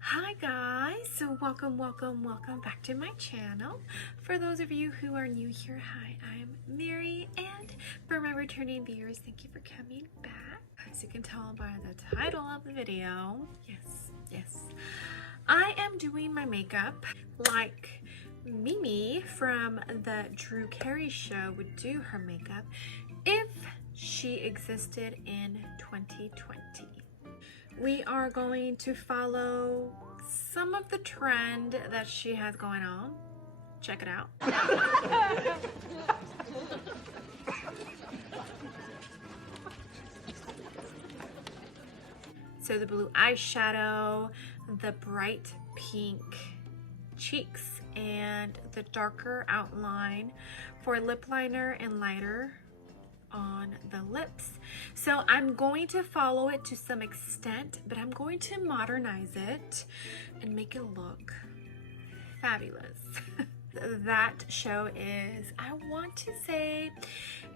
Hi guys, so welcome back to my channel. For those of you who are new here, hi, I'm Mary, and for my returning viewers, thank you for coming back. As you can tell by the title of the video, yes, I am doing my makeup like Mimi from the Drew Carey show would do her makeup if she existed in 2020. We are going to follow some of the trend that she has going on. Check it out. So the blue eyeshadow, the bright pink cheeks, and the darker outline for lip liner and lighter on the lips. So I'm going to follow it to some extent, but I'm going to modernize it and make it look fabulous. That show is, I want to say,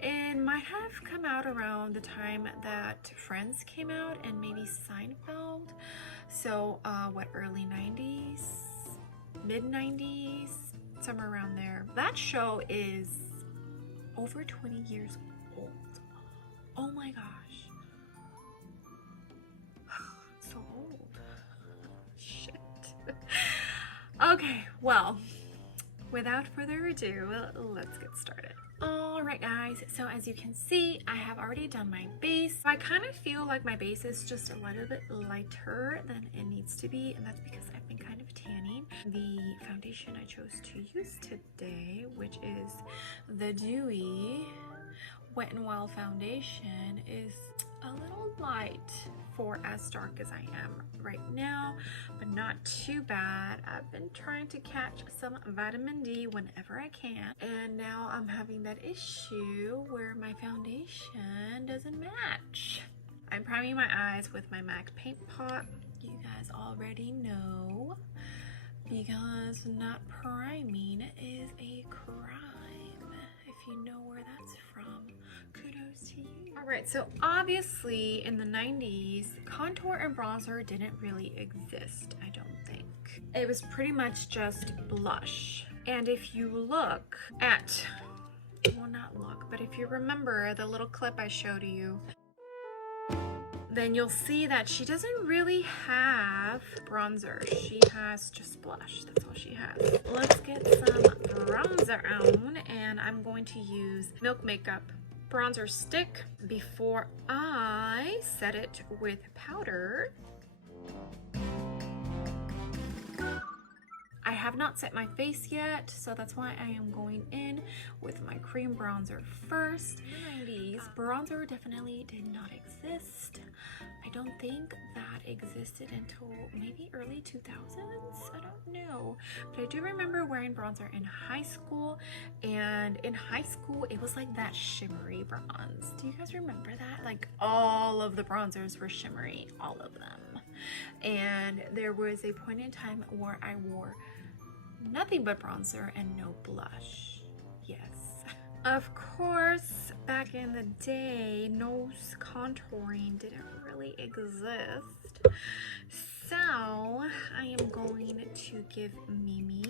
it might have come out around the time that Friends came out and maybe Seinfeld. So what, early 90s, mid 90s, somewhere around there. That show is over 20 years old. Oh my gosh. So old. Shit. Okay, well, without further ado, let's get started. Alright guys, so as you can see, I have already done my base. I kind of feel like my base is just a little bit lighter than it needs to be, and that's because I've been kind of tanning. The foundation I chose to use today, which is the Dewy Wet n Wild foundation, is a little light for as dark as I am right now, but not too bad. I've been trying to catch some vitamin D whenever I can, and now I'm having that issue where my foundation doesn't match. I'm priming my eyes with my MAC paint pot. You guys already know, because not priming is a crime. If you know where that's from, kudos to you. Alright, so obviously in the 90s, contour and bronzer didn't really exist, I don't think. It was pretty much just blush. And if you look at, well, not look, but if you remember the little clip I showed you, then you'll see that she doesn't really have bronzer. She has just blush. That's all she has. Let's get some bronzer on, and I'm going to use Milk Makeup bronzer stick before I set it with powder. I have not set my face yet, so that's why I am going in with my cream bronzer first. In the 90s, bronzer definitely did not exist. I don't think that existed until maybe early 2000s. I don't know, but I do remember wearing bronzer in high school, and in high school it was like that shimmery bronze. Do you guys remember that? Like all of the bronzers were shimmery, all of them. And there was a point in time where I wore nothing but bronzer and no blush. Yes. Of course, back in the day, nose contouring didn't really exist. So I am going to give Mimi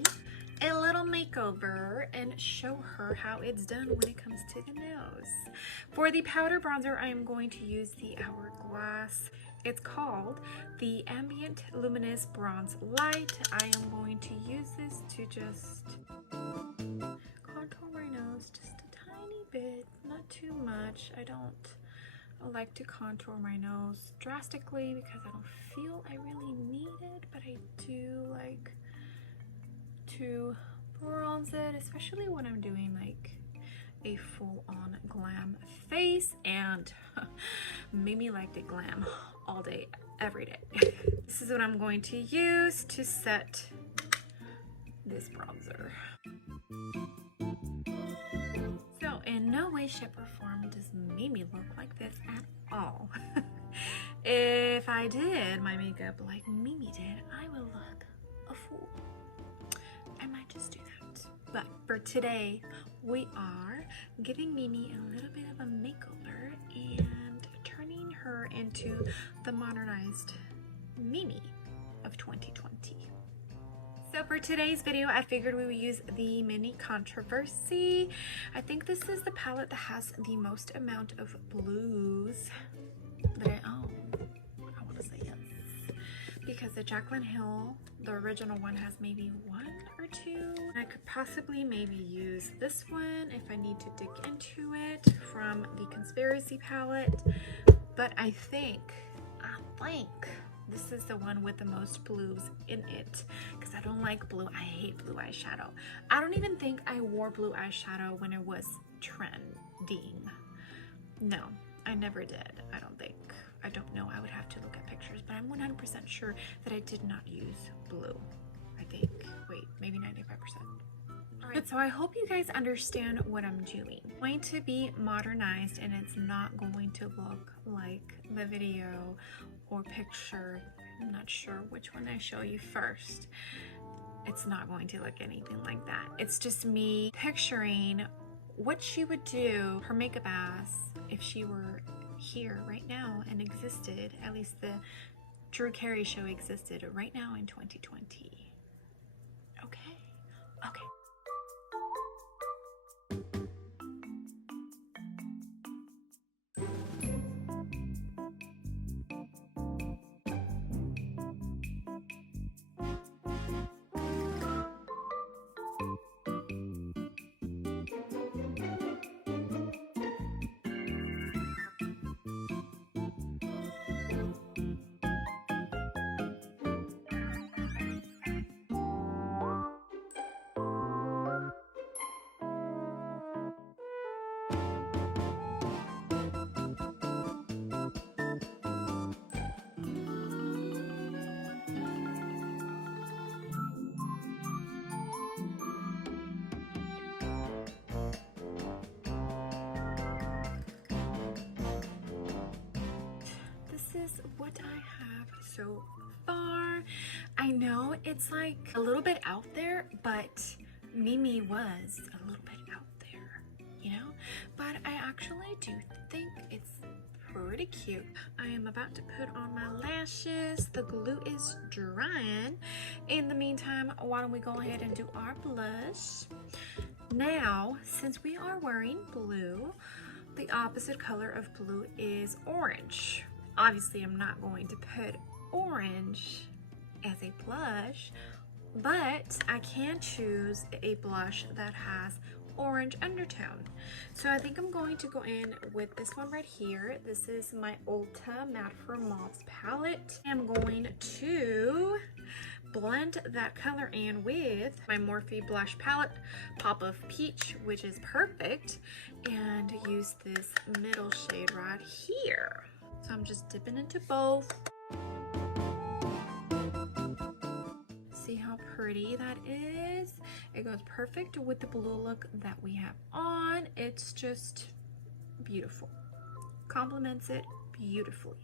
a little makeover and show her how it's done when it comes to the nose. For the powder bronzer, I am going to use the Hourglass. It's called the Ambient Luminous Bronze Light. I am going to use this to just contour my nose just a tiny bit, not too much. I don't like to contour my nose drastically because I don't feel I really need it, but I do like to bronze it, especially when I'm doing like a full-on glam face, and Mimi liked it glam all day, every day. This is what I'm going to use to set this bronzer. So in no way, shape, or form does Mimi look like this at all. If I did my makeup like Mimi did, I would look a fool. I might just do that. But for today, we are giving Mimi a little bit of a makeover and turning her into the modernized Mimi of 2020. So for today's video, I figured we would use the Mini Controversy. I think this is the palette that has the most amount of blues that I own. I want to say yes. Because the Jaclyn Hill, the original one, has maybe 1 or 2. I could possibly maybe use this one if I need to dig into it from the Conspiracy palette. But I think this is the one with the most blues in it, because I don't like blue. I hate blue eyeshadow. I don't even think I wore blue eyeshadow when it was trending. No, I never did. I don't think. I don't know. I would have to look at pictures, but I'm 100% sure that I did not use blue. I think. Wait, maybe 95%. Alright, so I hope you guys understand what I'm doing. It's going to be modernized and it's not going to look like the video or picture. I'm not sure which one I show you first. It's not going to look anything like that. It's just me picturing what she would do, her makeup as, if she were here right now and existed, at least the Drew Carey show existed right now in 2020. Okay. What I have so far. I know it's like a little bit out there, but Mimi was a little bit out there, you know? But I actually do think it's pretty cute. I am about to put on my lashes. The glue is drying. In the meantime, why don't we go ahead and do our blush? Now, since we are wearing blue, the opposite color of blue is orange. Obviously, I'm not going to put orange as a blush, but I can choose a blush that has orange undertone. So I think I'm going to go in with this one right here. This is my Ulta Matte for Mauves palette. I'm going to blend that color in with my Morphe blush palette, Pop of Peach, which is perfect, and use this middle shade right here. So I'm just dipping into both. See how pretty that is? It goes perfect with the blue look that we have on. It's just beautiful. Complements it beautifully.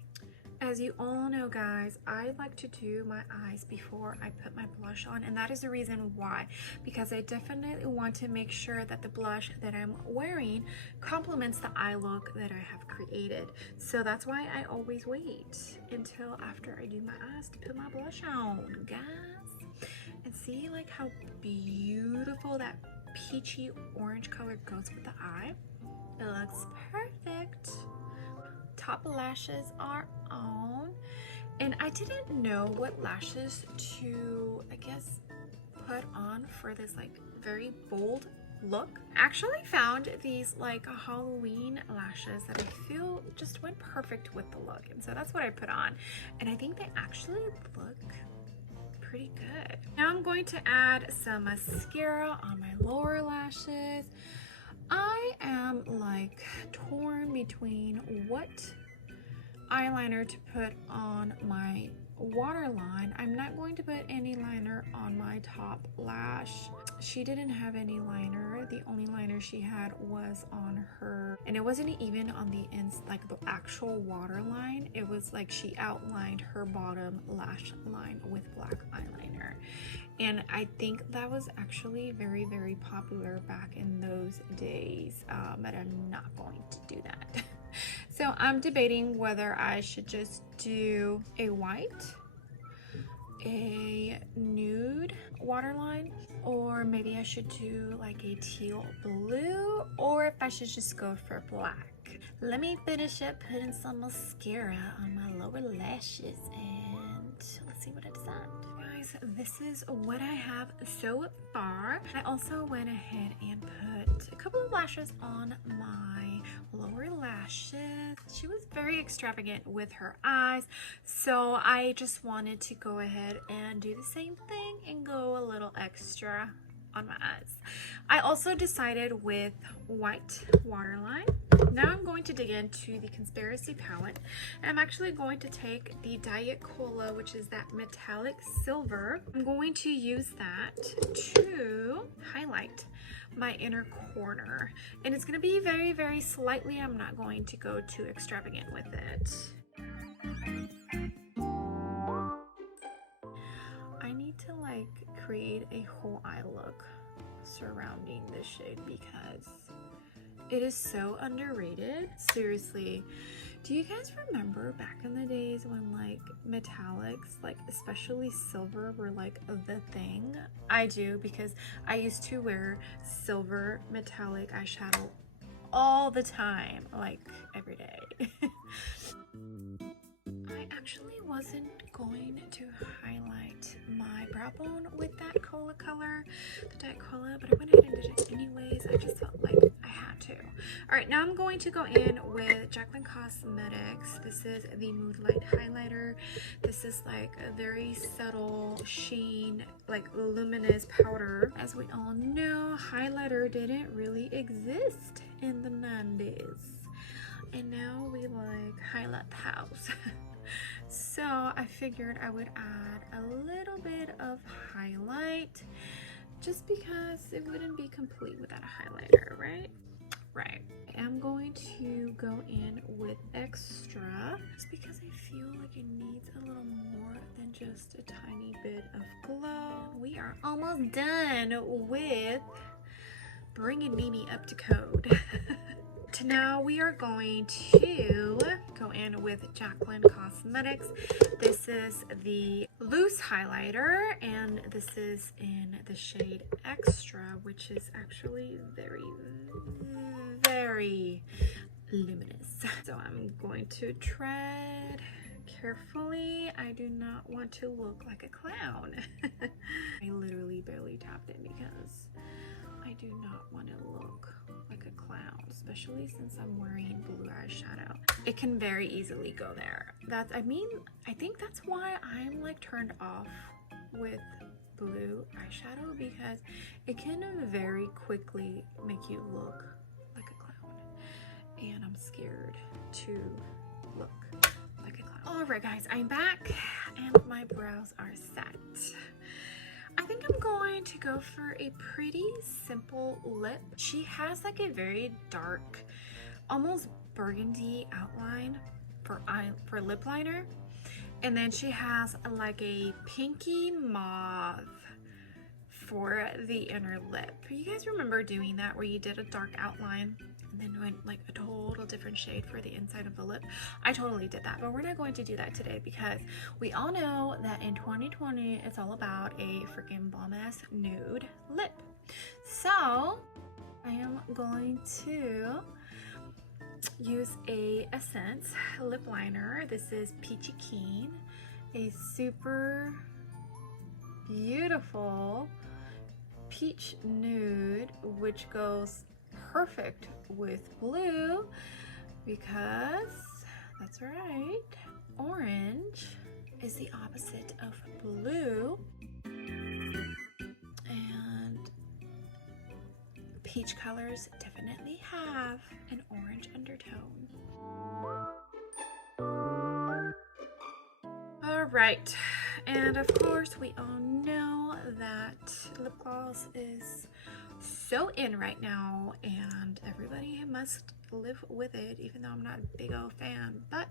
As you all know, guys, I like to do my eyes before I put my blush on, and that is the reason why, because I definitely want to make sure that the blush that I'm wearing complements the eye look that I have created. So that's why I always wait until after I do my eyes to put my blush on, guys. And see like how beautiful that peachy orange color goes with the eye. It looks perfect. Top lashes are on, and I didn't know what lashes to, I guess, put on for this like very bold look. Actually found these like Halloween lashes that I feel just went perfect with the look, and so that's what I put on, and I think they actually look pretty good. Now I'm going to add some mascara on my lower lashes. I am like torn between what eyeliner to put on my waterline. I'm not going to put any liner on my top lash. She didn't have any liner. The only liner she had was on her, and it wasn't even on the ends, like the actual waterline. It was like she outlined her bottom lash line with black eyeliner. And I think that was actually very, very popular back in those days, but I'm not going to do that. So I'm debating whether I should just do a white, a nude, waterline, or maybe I should do like a teal blue, or if I should just go for black. Let me finish up putting some mascara on my lower lashes and let's see what I decide. Guys, this is what I have so far. I also went ahead and put a couple of lashes on my lower lashes. She was very extravagant with her eyes, so I just wanted to go ahead and do the same thing and go a little extra on my eyes. I also decided with white waterline. Now I'm going to dig into the Conspiracy palette, and I'm actually going to take the Diet Cola, which is that metallic silver. I'm going to use that to highlight my inner corner, and it's going to be very, very slightly. I'm not going to go too extravagant with it. I need to like create a whole eye look surrounding this shade because it is so underrated. Seriously, do you guys remember back in the days when like metallics, like especially silver, were like the thing? I do, because I used to wear silver metallic eyeshadow all the time, like every day. I actually wasn't going to highlight my brow bone with that cola color, the Diet Cola, but I went ahead and did it anyways. I just felt like I had to. Alright, now I'm going to go in with Jaclyn Cosmetics. This is the Moonlight Highlighter. This is like a very subtle sheen, like luminous powder. As we all know, highlighter didn't really exist in the 90s. And now we like highlight the house. So I figured I would add a little bit of highlight just because it wouldn't be complete without a highlighter, right? Right. I am going to go in with extra just because I feel like it needs a little more than just a tiny bit of glow. We are almost done with bringing Mimi up to code. Now we are going to go in with Jaclyn Cosmetics. This is the loose highlighter, and this is in the shade Extra, which is actually very, very luminous. So I'm going to tread carefully. I do not want to look like a clown. I literally barely tapped it because I do not want to look like a clown, especially since I'm wearing blue eyeshadow. It can very easily go there. I think that's why I'm like turned off with blue eyeshadow, because it can very quickly make you look like a clown, and I'm scared to look like a clown. Alright guys, I'm back and my brows are set. I think I'm going to go for a pretty simple lip. She has like a very dark, almost burgundy outline for lip liner. And then she has like a pinky mauve for the inner lip. You guys remember doing that where you did a dark outline and then went like a total different shade for the inside of the lip? I totally did that, but we're not going to do that today because we all know that in 2020 it's all about a freaking bomb ass nude lip. So I am going to use a Essence lip liner. This is Peachy Keen, a super beautiful peach nude, which goes perfect with blue because that's right, orange is the opposite of blue, and peach colors definitely have an orange undertone. Alright, and of course we all know that lip gloss is so in right now and everybody must live with it, even though I'm not a big old fan. But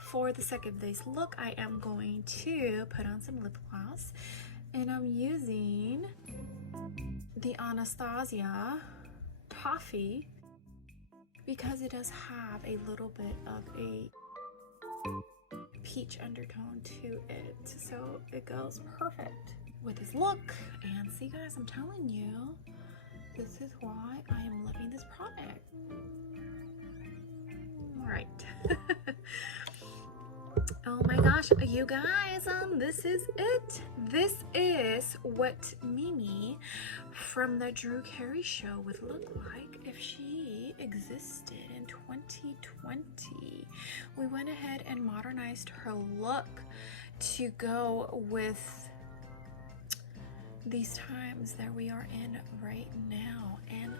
for the sake of this look, I am going to put on some lip gloss, and I'm using the Anastasia Toffee because it does have a little bit of a peach undertone to it, so it goes perfect with this look. And see guys, I'm telling you, this is why I am loving this product. All right. Oh my gosh, you guys, this is it. This is what Mimi from the Drew Carey show would look like if she existed in 2020. We went ahead and modernized her look to go with these times that we are in right now. And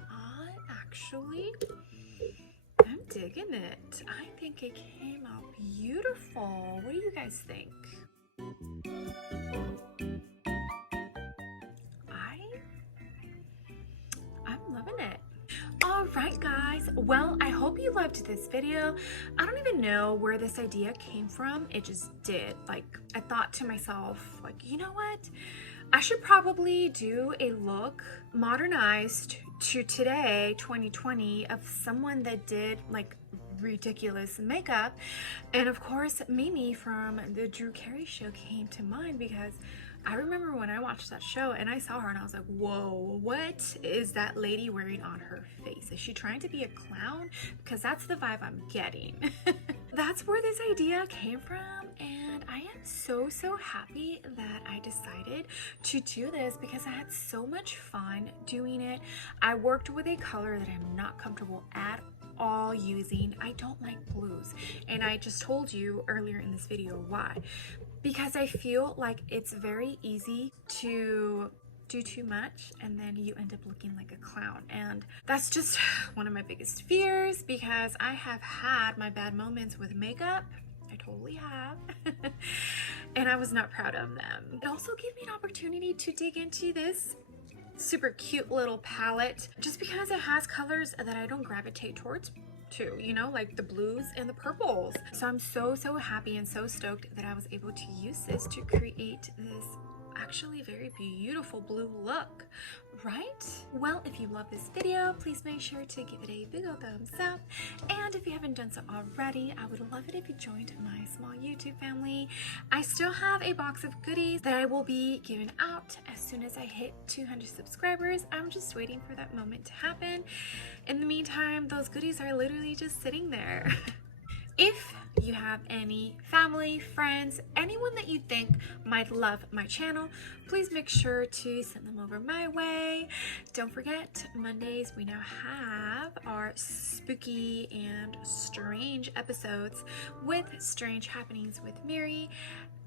I'm digging it. I think it came out beautiful. What do you guys think? I'm loving it. All right guys, well, I hope you loved this video. I don't even know where this idea came from. It just did. Like, I thought to myself, like, you know what? I should probably do a look modernized to today, 2020, of someone that did like ridiculous makeup. And of course, Mimi from the Drew Carey show came to mind because I remember when I watched that show and I saw her and I was like, whoa, what is that lady wearing on her face? Is she trying to be a clown? Because that's the vibe I'm getting. That's where this idea came from, and I am so happy that I decided to do this because I had so much fun doing it. I worked with a color that I'm not comfortable at all using. I don't like blues, and I just told you earlier in this video why. Because I feel like it's very easy to do too much and then you end up looking like a clown, and that's just one of my biggest fears because I have had my bad moments with makeup. I totally have. And I was not proud of them. It also gave me an opportunity to dig into this super cute little palette just because it has colors that I don't gravitate towards too, you know, like the blues and the purples. So I'm so happy and so stoked that I was able to use this to create this actually very beautiful blue look, right? Well, if you love this video, please make sure to give it a big old thumbs up, and if you haven't done so already, I would love it if you joined my small YouTube family. I still have a box of goodies that I will be giving out as soon as I hit 200 subscribers. I'm just waiting for that moment to happen. In the meantime, those goodies are literally just sitting there. If you have any family, friends, anyone that you think might love my channel, please make sure to send them over my way. Don't forget, Mondays we now have our spooky and strange episodes with Strange Happenings with Miri,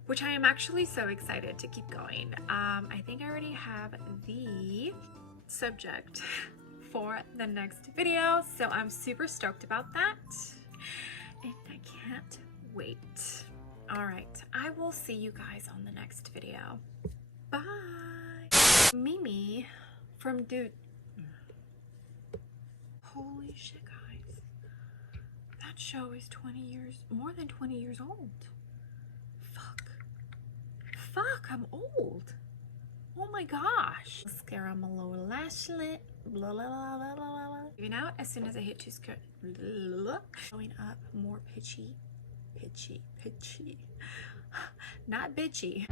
which I am actually so excited to keep going. I think I already have the subject for the next video, so I'm super stoked about that. And I can't wait. All right, I will see you guys on the next video. Bye. Mimi from Dude. Holy shit, guys. That show is more than 20 years old. Fuck, I'm old. Oh my gosh. Mascara on my lower lashlet. Blah, blah, blah, blah, blah, blah. Even out as soon as I hit 2 skirt. Showing up more pitchy. Not bitchy.